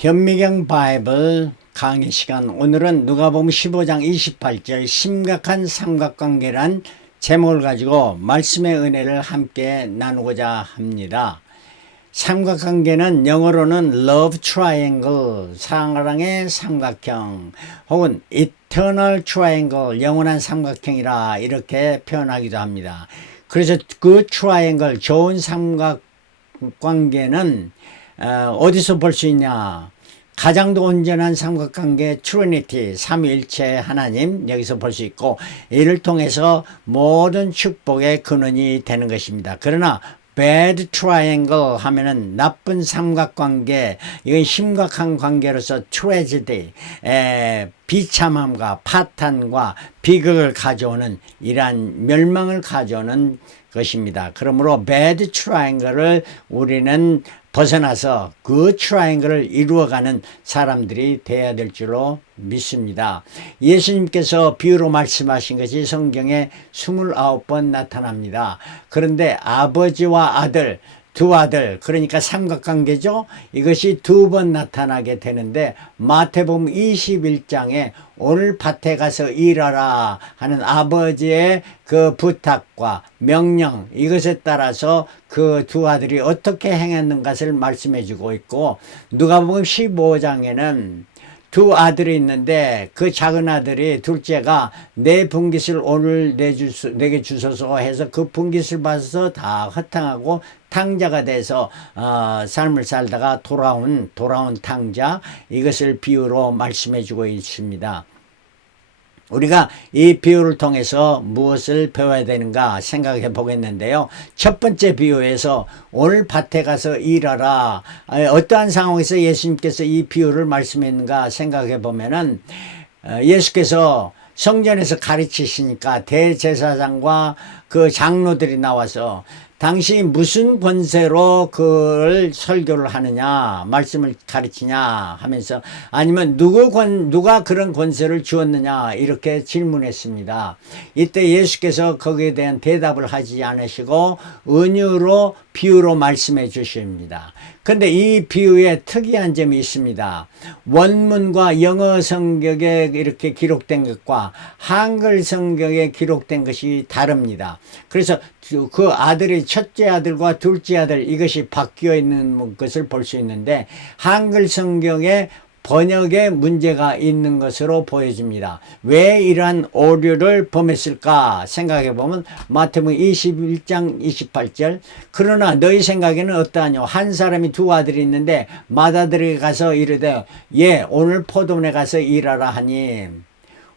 현미경 바이블 강의 시간. 오늘은 누가복음 15장 28절 심각한 삼각관계란 제목을 가지고 말씀의 은혜를 함께 나누고자 합니다. 삼각관계는 영어로는 love triangle, 사랑의 삼각형, 혹은 eternal triangle, 영원한 삼각형이라 이렇게 표현하기도 합니다. 그래서 그 트라이앵글, 좋은 삼각관계는 어디서 볼 수 있냐? 가장 더 온전한 삼각관계 트리니티, 삼위일체 하나님, 여기서 볼 수 있고, 이를 통해서 모든 축복의 근원이 되는 것입니다. 그러나 bad triangle 하면은 나쁜 삼각관계, 이건 심각한 관계로서 tragedy, 비참함과 파탄과 비극을 가져오는, 이러한 멸망을 가져오는 것입니다. 그러므로 bad triangle을 우리는 벗어나서 그 트라이앵글을 이루어가는 사람들이 되어야 될 줄로 믿습니다. 예수님께서 비유로 말씀하신 것이 성경에 29번 나타납니다. 그런데 아버지와 아들, 두 아들, 그러니까 삼각관계죠. 이것이 2번 나타나게 되는데 마태복음 21장에 오늘 밭에 가서 일하라 하는 아버지의 그 부탁과 명령, 이것에 따라서 그 두 아들이 어떻게 행했는 것을 말씀해 주고 있고, 누가복음 15장에는 두 아들이 있는데 그 작은 아들이 둘째가 내 분깃을 오늘 내게 주소서 해서 그 분깃을 받아서 다 허탕하고 탕자가 돼서 삶을 살다가 돌아온 탕자, 이것을 비유로 말씀해 주고 있습니다. 우리가 이 비유를 통해서 무엇을 배워야 되는가 생각해 보겠는데요. 첫 번째 비유에서 오늘 밭에 가서 일하라. 어떠한 상황에서 예수님께서 이 비유를 말씀했는가 생각해 보면은 예수께서 성전에서 가르치시니까 대제사장과 그 장로들이 나와서 당신이 무슨 권세로 그걸 설교를 하느냐, 말씀을 가르치냐 하면서, 아니면 누가 그런 권세를 주었느냐 이렇게 질문했습니다. 이때 예수께서 거기에 대한 대답을 하지 않으시고 은유로 비유로 말씀해 주십니다. 근데 이 비유에 특이한 점이 있습니다. 원문과 영어 성경에 이렇게 기록된 것과 한글 성경에 기록된 것이 다릅니다. 그래서 그 아들이 첫째 아들과 둘째 아들, 이것이 바뀌어 있는 것을 볼 수 있는데 한글 성경에 번역에 문제가 있는 것으로 보여집니다. 왜 이러한 오류를 범했을까 생각해 보면 마태복음 21장 28절, 그러나 너희 생각에는 어떠하뇨? 한 사람이 두 아들이 있는데 맏아들에게 가서 이르되 오늘 포도원에 가서 일하라 하니,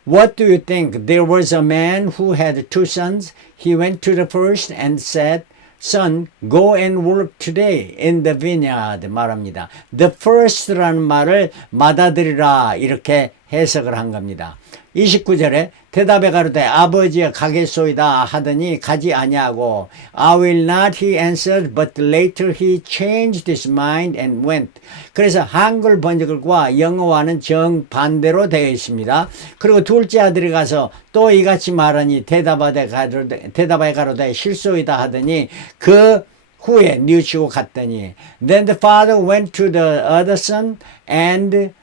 What do you think? There was a man who had two sons. He went to the first and said, Son, go and work today in the vineyard 말합니다. The first라는 말을 맏아들이라 이렇게 해석을 한 겁니다. 29절에 대답해 가로되 아버지여 가겠소이다 하더니 가지 아니하고 I will not, he answered, but later he changed his mind and went. 그래서 한글 번역과 영어와는 정반대로 되어 있습니다. 그리고 둘째 아들이 가서 또 이같이 말하니 대답하여 가로되 실소이다 하더니 그 후에 뉘우치고 갔더니 Then the father went to the other son and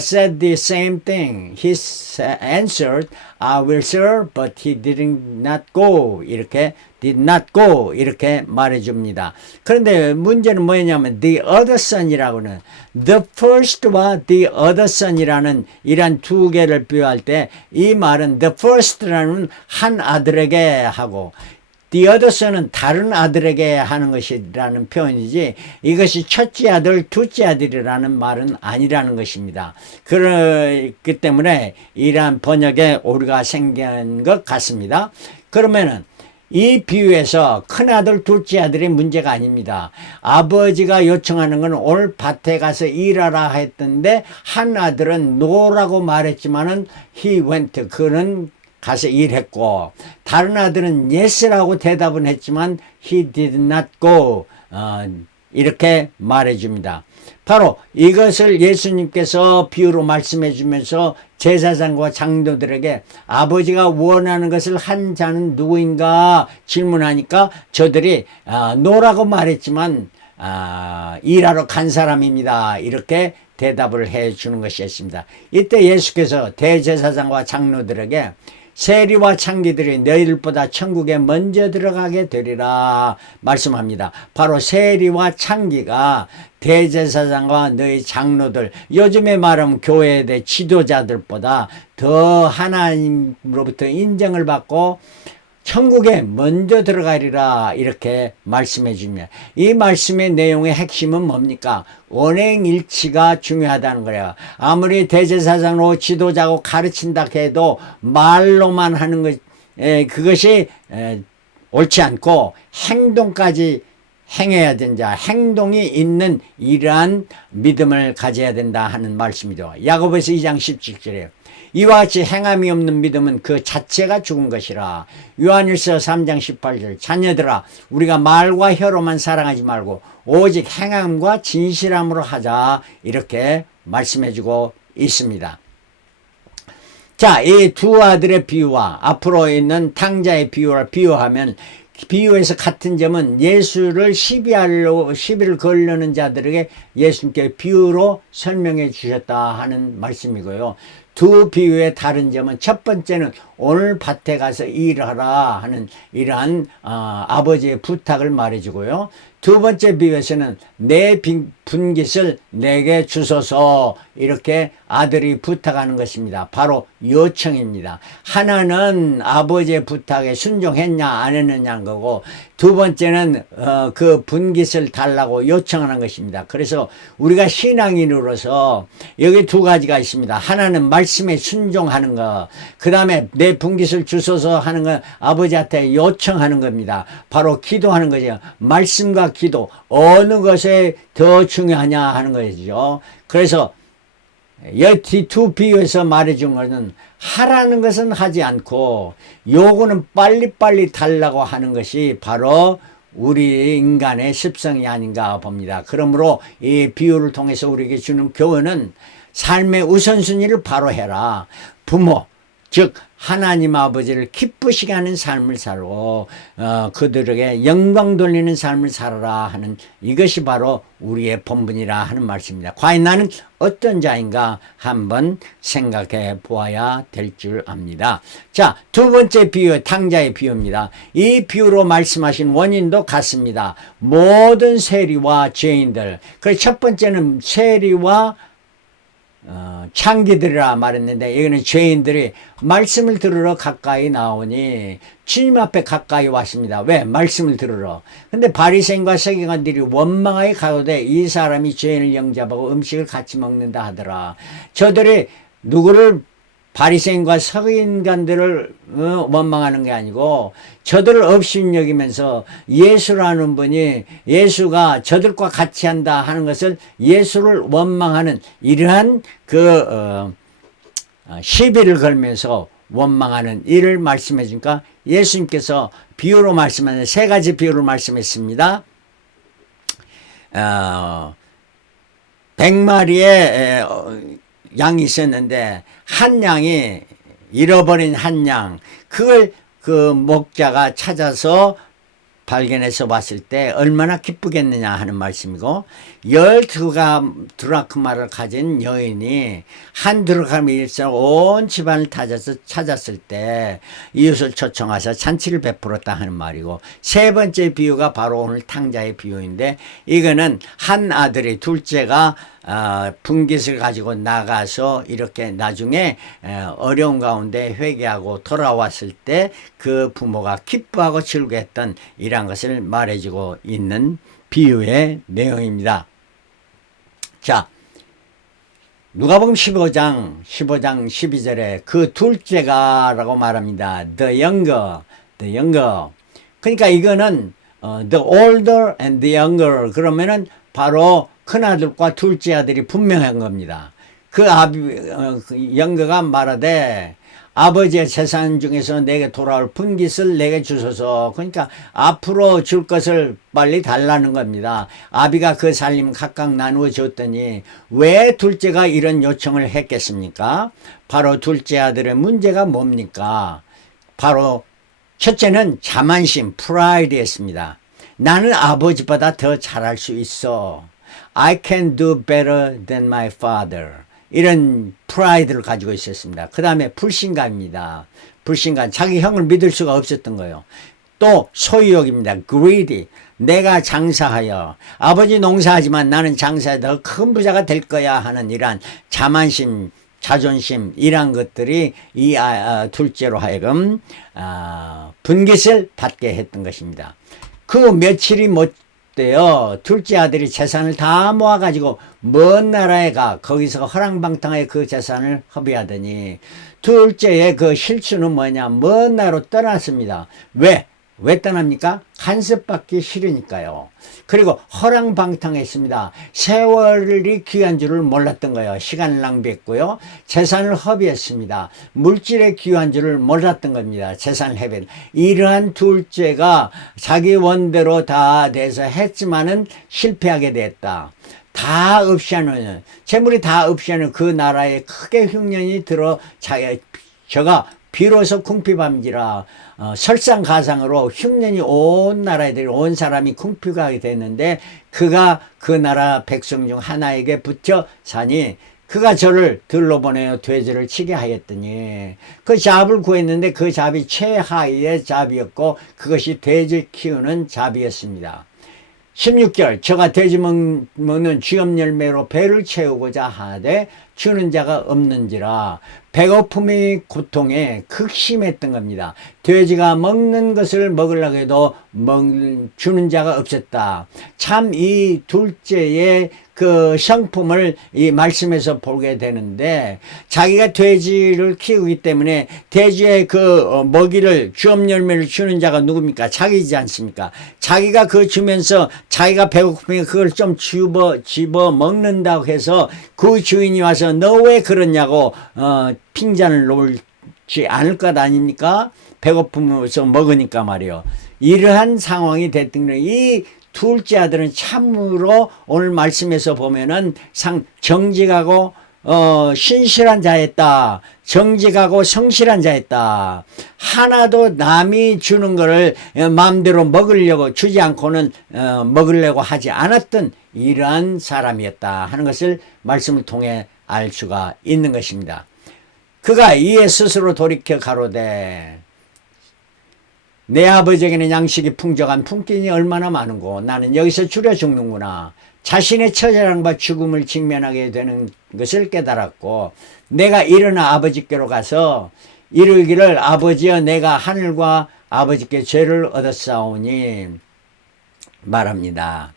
said the same thing. He answered, I will serve, but he did not go. did not go 이렇게 말해줍니다. 그런데 문제는 뭐냐면 the other son이라고는 the first와 the other son이라는 이란 두 개를 비유할 때 이 말은 the first라는 한 아들에게 하고 The other son은 다른 아들에게 하는 것이라는 표현이지 이것이 첫째 아들, 둘째 아들이라는 말은 아니라는 것입니다. 그렇기 때문에 이러한 번역에 오류가 생긴 것 같습니다. 그러면은 이 비유에서 큰아들, 둘째 아들이 문제가 아닙니다. 아버지가 요청하는 건 오늘 밭에 가서 일하라 했던데 한 아들은 no라고 말했지만은 he went, 그는 가서 일했고, 다른 아들은 yes라고 대답은 했지만 he did not go 이렇게 말해줍니다. 바로 이것을 예수님께서 비유로 말씀해 주면서 제사장과 장로들에게 아버지가 원하는 것을 한 자는 누구인가 질문하니까 저들이 no라고 말했지만 일하러 간 사람입니다. 이렇게 대답을 해 주는 것이었습니다. 이때 예수께서 대제사장과 장로들에게 세리와 창기들이 너희들보다 천국에 먼저 들어가게 되리라 말씀합니다. 바로 세리와 창기가 대제사장과 너희 장로들, 요즘에 말하면 교회의 지도자들보다 더 하나님으로부터 인정을 받고 천국에 먼저 들어가리라 이렇게 말씀해 줍니다. 이 말씀의 내용의 핵심은 뭡니까? 언행일치가 중요하다는 거예요. 아무리 대제사장으로 지도자고 가르친다 해도 말로만 하는 것, 그것이 옳지 않고 행동까지 행해야 된다. 행동이 있는 이러한 믿음을 가져야 된다 하는 말씀이죠. 야고보서 2장 17절에 이와 같이 행함이 없는 믿음은 그 자체가 죽은 것이라. 요한일서 3장 18절 자녀들아 우리가 말과 혀로만 사랑하지 말고 오직 행함과 진실함으로 하자 이렇게 말씀해주고 있습니다. 자, 이 두 아들의 비유와 앞으로 있는 탕자의 비유를 비유하면 비유에서 같은 점은 예수를 시비를 걸려는 자들에게 예수님께 비유로 설명해 주셨다 하는 말씀이고요. 두 비유의 다른 점은 첫 번째는 오늘 밭에 가서 일하라 하는 이러한 아버지의 부탁을 말해주고요. 두 번째 비유에서는 내 분깃을 내게 주소서 이렇게 아들이 부탁하는 것입니다. 바로 요청입니다. 하나는 아버지의 부탁에 순종했냐 안 했느냐는 거고 두 번째는 그 분깃을 달라고 요청하는 것입니다. 그래서 우리가 신앙인으로서 여기 두 가지가 있습니다. 하나는 말씀에 순종하는 것, 그 다음에 내 분깃을 주소서 하는 건 아버지한테 요청하는 겁니다. 바로 기도하는 거죠. 말씀과 기도 어느 것에 더 중요하냐 하는 거죠. 그래서 이 두 비유에서 말해준 것은 하라는 것은 하지 않고 요구는 빨리빨리 달라고 하는 것이 바로 우리 인간의 습성이 아닌가 봅니다. 그러므로 이 비유를 통해서 우리에게 주는 교훈은 삶의 우선순위를 바로 해라. 부모 즉 하나님 아버지를 기쁘시게 하는 삶을 살고 그들에게 영광 돌리는 삶을 살아라 하는 이것이 바로 우리의 본분이라 하는 말씀입니다. 과연 나는 어떤 자인가 한번 생각해 보아야 될 줄 압니다. 자, 두 번째 비유 탕자의 비유입니다. 이 비유로 말씀하신 원인도 같습니다. 모든 세리와 죄인들. 그래서 첫 번째는 세리와 창기들이라 말했는데 여기는 죄인들이 말씀을 들으러 가까이 나오니 주님 앞에 가까이 왔습니다. 왜? 말씀을 들으러. 근데 바리새인과 서기관들이 원망하게 가로되 이 사람이 죄인을 영접하고 음식을 같이 먹는다 하더라. 저들이 누구를 바리새인과 서기관들을 원망하는 게 아니고 저들을 업신여기면서 예수라는 분이 예수가 저들과 같이 한다 하는 것을 예수를 원망하는 이러한 시비를 걸면서 원망하는 이를 말씀해 주니까 예수님께서 비유로 말씀하는 세 가지 비유를 말씀했습니다. 100마리의 양이 있었는데 한 양이 잃어버린 한 양, 그걸 그 목자가 찾아서 발견해서 봤을 때 얼마나 기쁘겠느냐 하는 말씀이고, 12드라크마를 가진 여인이 한 드라크마를 잃어서 온 집안을 찾았을 때 이웃을 초청하셔 잔치를 베풀었다 하는 말이고, 세 번째 비유가 바로 오늘 탕자의 비유인데, 이거는 한 아들이 둘째가 분깃을 가지고 나가서 이렇게 나중에 어려운 가운데 회개하고 돌아왔을 때 그 부모가 기뻐하고 즐거워했던 이런 것을 말해주고 있는 비유의 내용입니다. 자, 누가복음 15장 12절에 그 둘째가 라고 말합니다. The younger. 그러니까 이거는 the older and the younger 그러면은 바로 큰아들과 둘째 아들이 분명한 겁니다. 그 영거가 말하되 아버지의 재산 중에서 내게 돌아올 분깃을 내게 주소서. 그러니까 앞으로 줄 것을 빨리 달라는 겁니다. 아비가 그 살림 각각 나누어 줬더니 왜 둘째가 이런 요청을 했겠습니까? 바로 둘째 아들의 문제가 뭡니까? 바로 첫째는 자만심, 프라이드였습니다. 나는 아버지보다 더 잘할 수 있어. I can do better than my father. 이런 프라이드를 가지고 있었습니다. 그 다음에 불신감입니다. 불신감. 자기 형을 믿을 수가 없었던 거예요. 또 소유욕입니다. greedy. 내가 장사하여 아버지 농사하지만 나는 장사해 더 큰 부자가 될 거야 하는 이러한 자만심, 자존심 이런 것들이 이 둘째로 하여금 분깃을 받게 했던 것입니다. 그 며칠이 못 돼요. 둘째 아들이 재산을 다 모아가지고 먼 나라에 가 거기서 허랑방탕하게 그 재산을 허비하더니 둘째의 그 실수는 뭐냐, 먼 나라로 떠났습니다. 왜 떠납니까? 간섭받기 싫으니까요. 그리고 허랑방탕했습니다. 세월이 귀한 줄을 몰랐던 거예요. 시간을 낭비했고요. 재산을 허비했습니다. 물질의 귀한 줄을 몰랐던 겁니다. 재산을 허비했. 이러한 둘째가 자기 원대로 다 돼서 했지만은 실패하게 됐다. 다 없이 하는, 재물이 다 없이 하는 그 나라에 크게 흉년이 들어 저가 비로소 궁핍함이라 설상가상으로 흉년이 온 나라에 온 사람이 궁핍하게 됐는데 그가 그 나라 백성 중 하나에게 붙여 사니 그가 저를 들러보내어 돼지를 치게 하였더니 그 잡을 구했는데 그 잡이 최하위의 잡이었고 그것이 돼지 키우는 잡이었습니다. 16절 저가 돼지 먹는 쥐업 열매로 배를 채우고자 하되 주는 자가 없는지라 배고픔이 고통에 극심했던 겁니다. 돼지가 먹는 것을 먹으려고 해도 주는 자가 없었다. 참 이 둘째의 그 성품을 이 말씀에서 보게 되는데 자기가 돼지를 키우기 때문에 돼지의 그 먹이를 쥐업 열매를 주는 자가 누굽니까? 자기지 않습니까? 자기가 그 주면서 자기가 배고프면 그걸 좀 집어 먹는다고 해서 그 주인이 와서 너 왜 그러냐고 핀잔을 놓지 않을 것 아닙니까? 배고프면서 먹으니까 말이요. 이러한 상황이 됐던 거예요. 이 둘째 아들은 참으로 오늘 말씀에서 보면은 정직하고 신실한 자였다. 정직하고 성실한 자였다. 하나도 남이 주는 거를 마음대로 먹으려고 주지 않고는 먹으려고 하지 않았던 이러한 사람이었다 하는 것을 말씀을 통해 알 수가 있는 것입니다. 그가 이에 스스로 돌이켜 가로되 내 아버지에게는 양식이 풍족한 품꾼이 얼마나 많은고 나는 여기서 줄여 죽는구나. 자신의 처절함과 죽음을 직면하게 되는 것을 깨달았고 내가 일어나 아버지께로 가서 이르기를 아버지여 내가 하늘과 아버지께 죄를 얻었사오니 말합니다.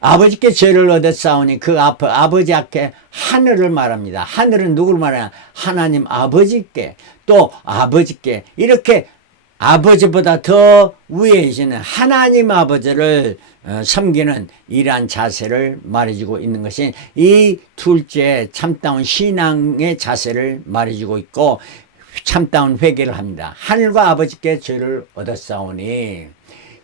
아버지께 죄를 얻었사오니 그 앞에 아버지 앞에 하늘을 말합니다. 하늘은 누구를 말하냐? 하나님 아버지께 또 아버지께 이렇게 아버지보다 더 위에 계시는 하나님 아버지를 섬기는 이러한 자세를 말해주고 있는 것이 이 둘째 참다운 신앙의 자세를 말해주고 있고 참다운 회개를 합니다. 하늘과 아버지께 죄를 얻었사오니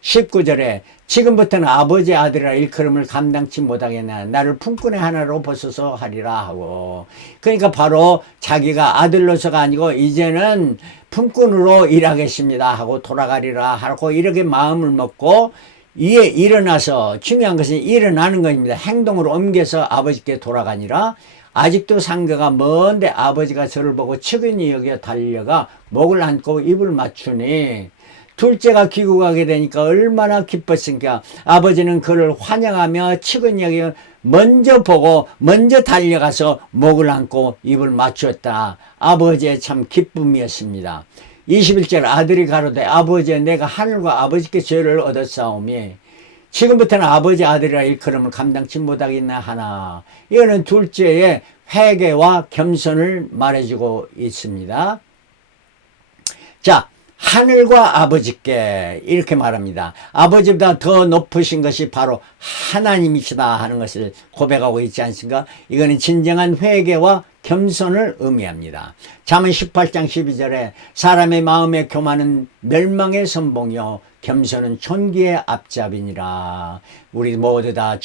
19절에 지금부터는 아버지 아들이라 일컬음을 감당치 못하겠나 나를 품꾼의 하나로 벗어서 하리라 하고 그러니까 바로 자기가 아들로서가 아니고 이제는 품꾼으로 일하겠습니다 하고 돌아가리라 하고 이렇게 마음을 먹고 이에 일어나서 중요한 것은 일어나는 것입니다. 행동으로 옮겨서 아버지께 돌아가니라 아직도 상가가 먼데 아버지가 저를 보고 측은히 여겨 달려가 목을 안고 입을 맞추니 둘째가 귀국하게 되니까 얼마나 기뻤습니까? 아버지는 그를 환영하며 측은히 먼저 보고 먼저 달려가서 목을 안고 입을 맞추었다. 아버지의 참 기쁨이었습니다. 21절 아들이 가로되 아버지여 내가 하늘과 아버지께 죄를 얻었사오니 지금부터는 아버지 아들이라 일컬음을 감당치 못하겠나 하나. 이거는 둘째의 회개와 겸손을 말해주고 있습니다. 자, 하늘과 아버지께 이렇게 말합니다. 아버지보다 더 높으신 것이 바로 하나님이시다 하는 것을 고백하고 있지 않습니까? 이거는 진정한 회개와 겸손을 의미합니다. 잠언 18장 12절에 사람의 마음의 교만은 멸망의 선봉이요 겸손은 존귀의 앞잡이니라. 우리 모두 다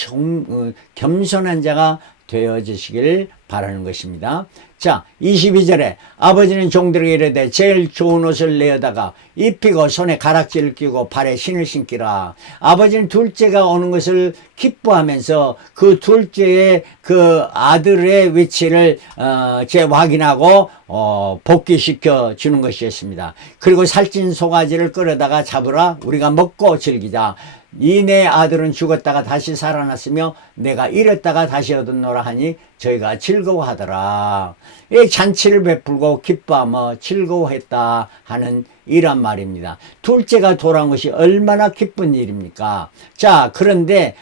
겸손한 자가 되어지시길 바라는 것입니다. 자, 22절에 아버지는 종들에게 이르되 제일 좋은 옷을 내어다가 입히고 손에 가락지를 끼고 발에 신을 신기라. 아버지는 둘째가 오는 것을 기뻐하면서 그 둘째의 그 아들의 위치를 재확인하고 복귀시켜 주는 것이었습니다. 그리고 살찐 소가지를 끌어다가 잡으라. 우리가 먹고 즐기자. 이 내 아들은 죽었다가 다시 살아났으며 내가 잃었다가 다시 얻었노라 하니 저희가 즐거워하더라. 이 잔치를 베풀고 기뻐하며 즐거워했다 하는 이란 말입니다. 둘째가 돌아온 것이 얼마나 기쁜 일입니까? 자, 그런데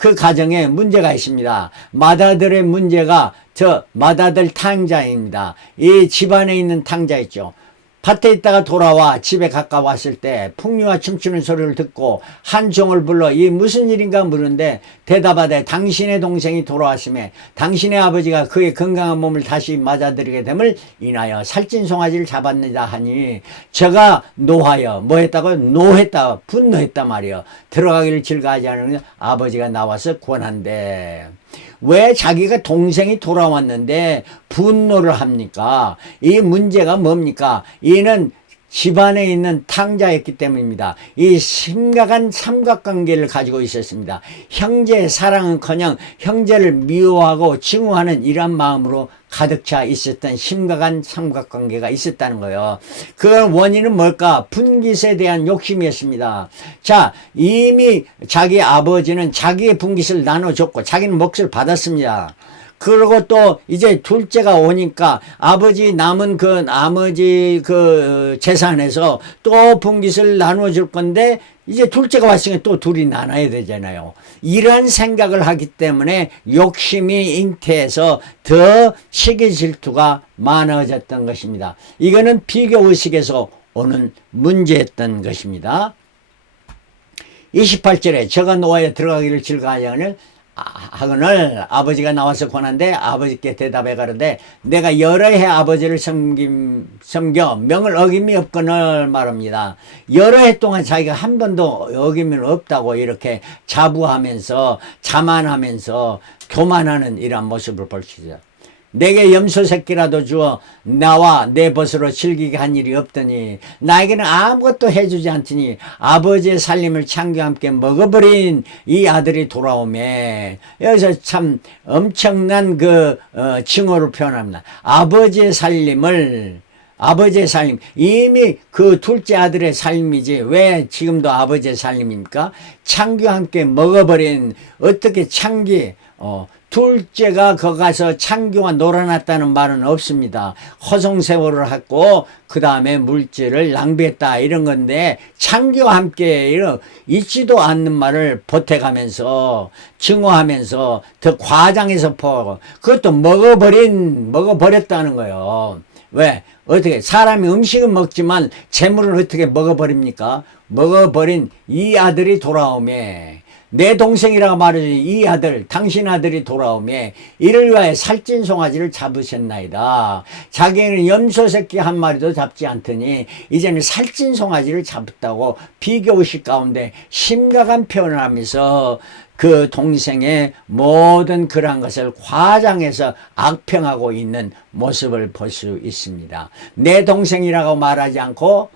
그 가정에 문제가 있습니다. 맏아들의 문제가 저 맏아들 탕자입니다. 이 집안에 있는 탕자 있죠. 밭에 있다가 돌아와 집에 가까웠을 때 풍류와 춤추는 소리를 듣고 한 종을 불러 이 무슨 일인가 물은데 대답하되 당신의 동생이 돌아왔음에 당신의 아버지가 그의 건강한 몸을 다시 맞아들이게 됨을 인하여 살찐 송아지를 잡았느냐 하니 저가 노하여 뭐 했다고? 노했다, 분노했다 말이요. 들어가기를 즐거워하지 않으면 아버지가 나와서 권한대. 왜 자기가 동생이 돌아왔는데 분노를 합니까? 이 문제가 뭡니까? 이는 집안에 있는 탕자였기 때문입니다. 이 심각한 삼각관계를 가지고 있었습니다. 형제의 사랑은커녕 형제를 미워하고 증오하는 이런 마음으로 가득 차 있었던 심각한 삼각관계가 있었다는 거예요. 그 원인은 뭘까? 분깃에 대한 욕심이었습니다. 자, 이미 자기 아버지는 자기의 분깃을 나눠줬고 자기는 몫을 받았습니다. 그리고 또 이제 둘째가 오니까 아버지 남은 그 나머지 그 재산에서 또 분깃을 나눠줄 건데 이제 둘째가 왔으니까 또 둘이 나눠야 되잖아요. 이런 생각을 하기 때문에 욕심이 잉태해서 더 시기 질투가 많아졌던 것입니다. 이거는 비교의식에서 오는 문제였던 것입니다. 28절에 저가 노하여 들어가기를 즐거워하거늘 하거늘 아버지가 나와서 권한데 아버지께 대답해 가로되 내가 여러 해 아버지를 섬겨 명을 어김이 없거늘 말합니다. 여러 해 동안 자기가 한 번도 어김이 없다고 이렇게 자부하면서 자만하면서 교만하는 이러한 모습을 볼 수 있어요. 내게 염소 새끼라도 주어 나와 내 벗으로 즐기게 한 일이 없더니 나에게는 아무것도 해주지 않더니 아버지의 살림을 창기와 함께 먹어버린 이 아들이 돌아오매. 여기서 참 엄청난 그 칭호를 표현합니다. 아버지의 살림 이미 그 둘째 아들의 삶이지 왜 지금도 아버지의 살림입니까? 창기와 함께 먹어버린 어떻게 창기 둘째가 거기 가서 창기와 놀아났다는 말은 없습니다. 허송세월을 했고 그 다음에 물질을 낭비했다 이런 건데 창기와 함께 있지도 않는 말을 보태가면서 증오하면서 더 과장해서 포하고 그것도 먹어버렸다는 거예요. 왜? 어떻게 사람이 음식은 먹지만 재물은 어떻게 먹어버립니까? 먹어버린 이 아들이 돌아오매 내 동생이라고 말하지 이 아들 당신 아들이 돌아오매 이를 위하여 살찐 송아지를 잡으셨나이다. 자기는 염소 새끼 한 마리도 잡지 않더니 이제는 살찐 송아지를 잡았다고 비교의식 가운데 심각한 표현을 하면서 그 동생의 모든 그러한 것을 과장해서 악평하고 있는 모습을 볼 수 있습니다. 내 동생이라고 말하지 않고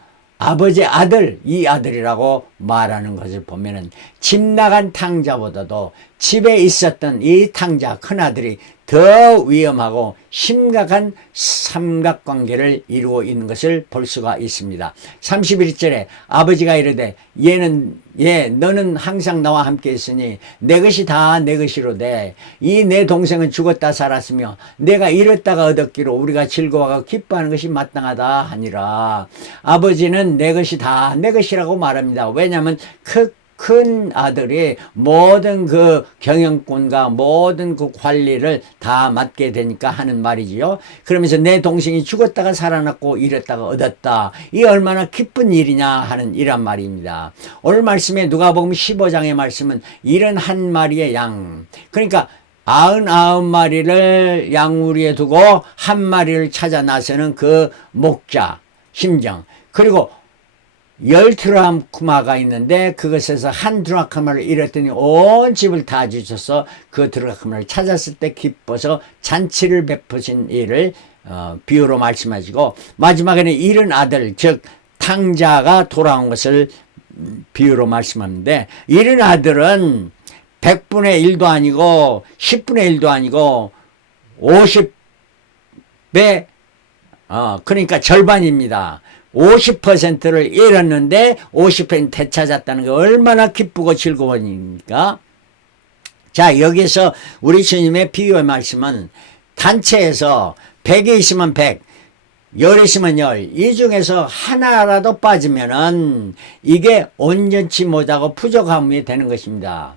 아버지 아들, 이 아들이라고 말하는 것을 보면은 집 나간 탕자보다도 집에 있었던 이 탕자 큰아들이 더 위험하고 심각한 삼각관계를 이루고 있는 것을 볼 수가 있습니다. 31절에 아버지가 이르되 너는 항상 나와 함께 있으니 내 것이 다 내 것이로되 이 내 동생은 죽었다 살았으며 내가 잃었다가 얻었기로 우리가 즐거워하고 기뻐하는 것이 마땅하다 하니라. 아버지는 내 것이 다 내 것이라고 말합니다. 왜냐하면 큰 아들이 모든 그 경영권과 모든 그 관리를 다 맡게 되니까 하는 말이지요. 그러면서 내 동생이 죽었다가 살아났고 잃었다가 얻었다. 이 얼마나 기쁜 일이냐 하는 이란 말입니다. 오늘 말씀에 누가복음 15장의 말씀은 71마리의 양. 그러니까 99마리를 양우리에 두고 한 마리를 찾아 나서는 그 목자 심정. 그리고 10드라크마가 있는데 그것에서 한 드라크마를 잃었더니 온 집을 다 주셔서 그 드라크마를 찾았을 때 기뻐서 잔치를 베푸신 일을 비유로 말씀하시고, 마지막에는 잃은 아들, 즉 탕자가 돌아온 것을 비유로 말씀하는데, 잃은 아들은 100분의 1도 아니고 10분의 1도 아니고 50배, 그러니까 절반입니다. 50%를 잃었는데 50% 되찾았다는 게 얼마나 기쁘고 즐거우니까. 자, 여기서 우리 주님의 비유의 말씀은 단체에서 100이 있으면 100, 10이 있으면 10, 이 중에서 하나라도 빠지면은 이게 온전치 못하고 부족함이 되는 것입니다.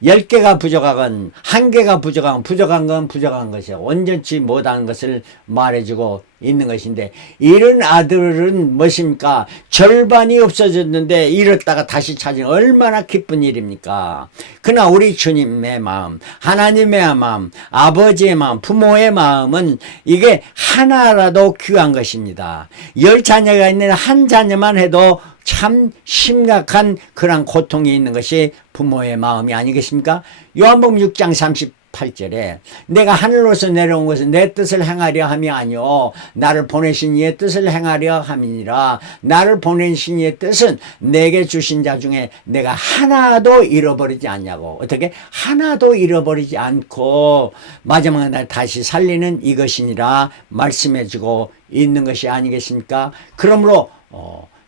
10개가 부족하건 1개가 부족하건 부족한 건 부족한 것이요, 온전치 못한 것을 말해주고 있는 것인데, 잃은 아들은 무엇입니까? 절반이 없어졌는데 잃었다가 다시 찾은, 얼마나 기쁜 일입니까? 그러나 우리 주님의 마음, 하나님의 마음, 아버지의 마음, 부모의 마음은 이게 하나라도 귀한 것입니다. 10자녀가 있는 한 자녀만 해도 참 심각한 그런 고통이 있는 것이 부모의 마음이 아니겠습니까? 요한복음 6장 38절에 내가 하늘로서 내려온 것은 내 뜻을 행하려 함이 아니요 나를 보내신 이의 뜻을 행하려 함이니라. 나를 보내신 이의 뜻은 내게 주신 자 중에 내가 하나도 잃어버리지 않냐고. 어떻게? 하나도 잃어버리지 않고 마지막 날 다시 살리는 이것이니라 말씀해주고 있는 것이 아니겠습니까? 그러므로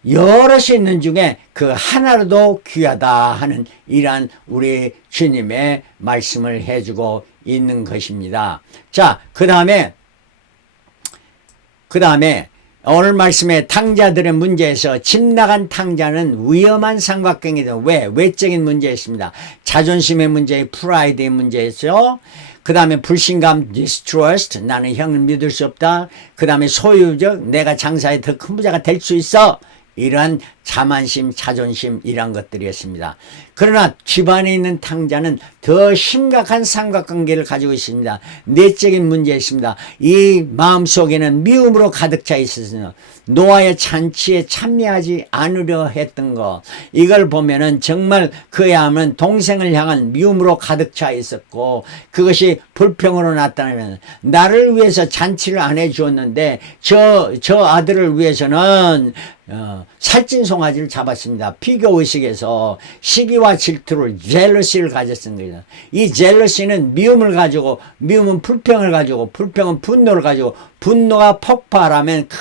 여럿이 있는 중에 그 하나라도 귀하다 하는 이러한 우리 주님의 말씀을 해주고 있는 것입니다. 자, 그 다음에 오늘 말씀의 탕자들의 문제에서 집 나간 탕자는 위험한 삼각관계다. 왜? 외적인 문제였습니다. 자존심의 문제, 프라이드의 문제였죠. 그 다음에 불신감, distrust, 나는 형을 믿을 수 없다. 그 다음에 소유적, 내가 장사에 더 큰 부자가 될 수 있어. 이러한 자만심, 자존심, 이런 것들이었습니다. 그러나 집안에 있는 탕자는 더 심각한 삼각관계를 가지고 있습니다. 내적인 문제가 있습니다. 이 마음속에는 미움으로 가득 차 있었으며 노아의 잔치에 참여하지 않으려 했던 것, 이걸 보면은 정말 그야말로 동생을 향한 미움으로 가득 차 있었고, 그것이 불평으로 나타나면 나를 위해서 잔치를 안 해주었는데 저 아들을 위해서는 살찐 송아지를 잡았습니다. 비교의식에서 시기와 질투를, 젤러시를 가졌습니다. 이 젤러시는 미움을 가지고, 미움은 불평을 가지고, 불평은 분노를 가지고, 분노가 폭발하면 큰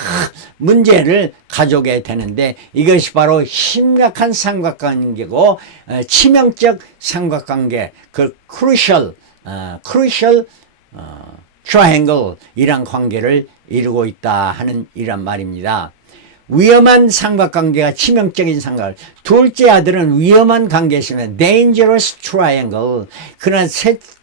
문제를 가져오게 되는데, 이것이 바로 심각한 삼각관계고 치명적 삼각관계, 그 crucial triangle, 이란 관계를 이루고 있다 하는 이란 말입니다. 위험한 삼각관계가 치명적인 삼각. 둘째 아들은 위험한 관계였으면 dangerous triangle. 그러나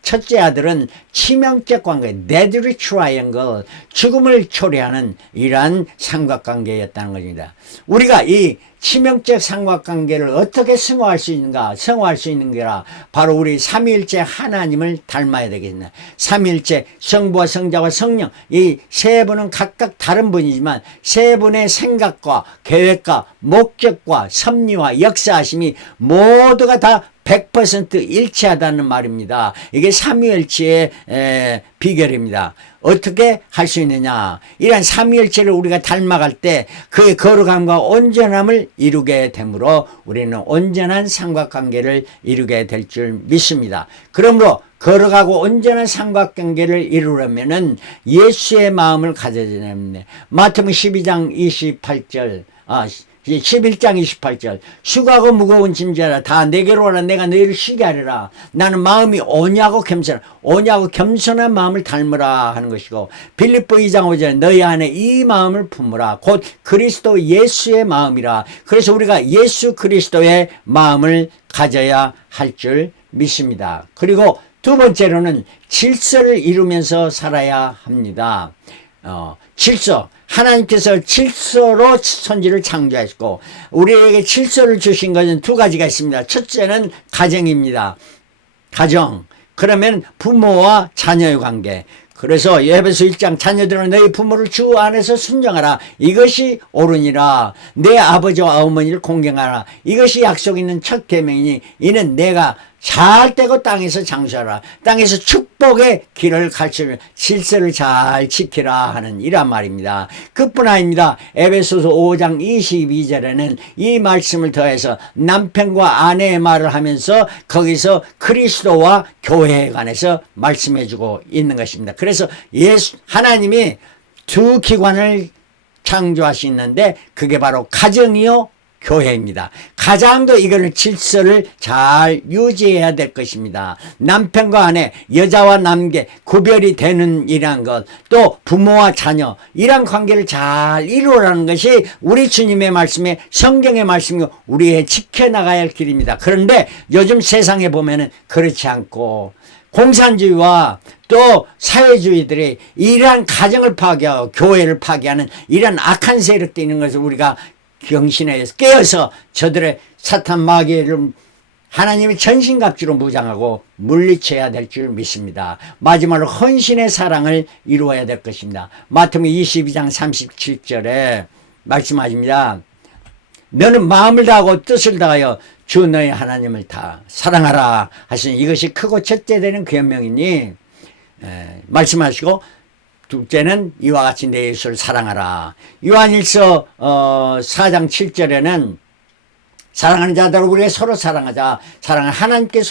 첫째 아들은 치명적 관계, deadly triangle. 죽음을 초래하는 이러한 삼각관계였다는 것입니다. 우리가 이 치명적 삼각관계를 어떻게 승화할 수 있는가? 승화할 수 있는 게라 바로 우리 삼위일체 하나님을 닮아야 되겠네. 삼위일체 성부와 성자와 성령, 이 세 분은 각각 다른 분이지만 세 분의 생각과 계획과 목적과 섭리와 역사하심이 모두가 다 100% 일치하다는 말입니다. 이게 삼위일체의 비결입니다. 어떻게 할 수 있느냐? 이런 삼위일체를 우리가 닮아갈 때 그의 거룩함과 온전함을 이루게 되므로 우리는 온전한 삼각관계를 이루게 될 줄 믿습니다. 그러므로 거룩하고 온전한 삼각관계를 이루려면은 예수의 마음을 가져야 됩니다. 마태복음 12장 28절, 11장 28절, 수고하고 무거운 짐자라 다 내게로 오라. 내가 너희를 쉬게 하리라. 나는 마음이 오냐고 겸손한 마음을 닮으라 하는 것이고, 빌립보 2장 5절 너희 안에 이 마음을 품으라. 곧 그리스도 예수의 마음이라. 그래서 우리가 예수 그리스도의 마음을 가져야 할 줄 믿습니다. 그리고 두 번째로는 질서를 이루면서 살아야 합니다. 질서. 하나님께서 질서로 천지를 창조하셨고 우리에게 질서를 주신 것은 두 가지가 있습니다. 첫째는 가정입니다. 가정. 그러면 부모와 자녀의 관계. 그래서 에베소 1장 자녀들은 너희 부모를 주 안에서 순종하라. 이것이 옳으니라. 내 아버지와 어머니를 공경하라. 이것이 약속 있는 첫 계명이니 이는 내가 잘 되고 땅에서 장수하라. 땅에서 축복의 길을 가르치는 질서를 잘 지키라 하는 이란 말입니다. 그뿐 아닙니다. 에베소서 5장 22절에는 이 말씀을 더해서 남편과 아내의 말을 하면서 거기서 그리스도와 교회에 관해서 말씀해주고 있는 것입니다. 그래서 하나님이 두 기관을 창조하시는데 그게 바로 가정이요 교회입니다. 가장도 이거는 질서를 잘 유지해야 될 것입니다. 남편과 아내, 여자와 남계 구별이 되는 이란 것, 또 부모와 자녀 이런 관계를 잘 이루라는 것이 우리 주님의 말씀에 성경의 말씀이고 우리의 지켜나가야 할 길입니다. 그런데 요즘 세상에 보면은 그렇지 않고 공산주의와 또 사회주의들이 이러한 가정을 파괴하고 교회를 파괴하는 이러한 악한 세력도 있는 것을 우리가 경신해서 깨어서 저들의 사탄 마귀를 하나님의 전신갑주로 무장하고 물리쳐야 될 줄 믿습니다. 마지막으로 헌신의 사랑을 이루어야 될 것입니다. 마태복음 22장 37절에 말씀하십니다. 너는 마음을 다하고 뜻을 다하여 주 너의 하나님을 다 사랑하라 하시니 이것이 크고 첫째 되는 계명이니 말씀하시고 둘째는 이와 같이 내 예수를 사랑하라. 요한일서 4장 7절에는 사랑하는 자들 우리 서로 사랑하자. 사랑은 하나님께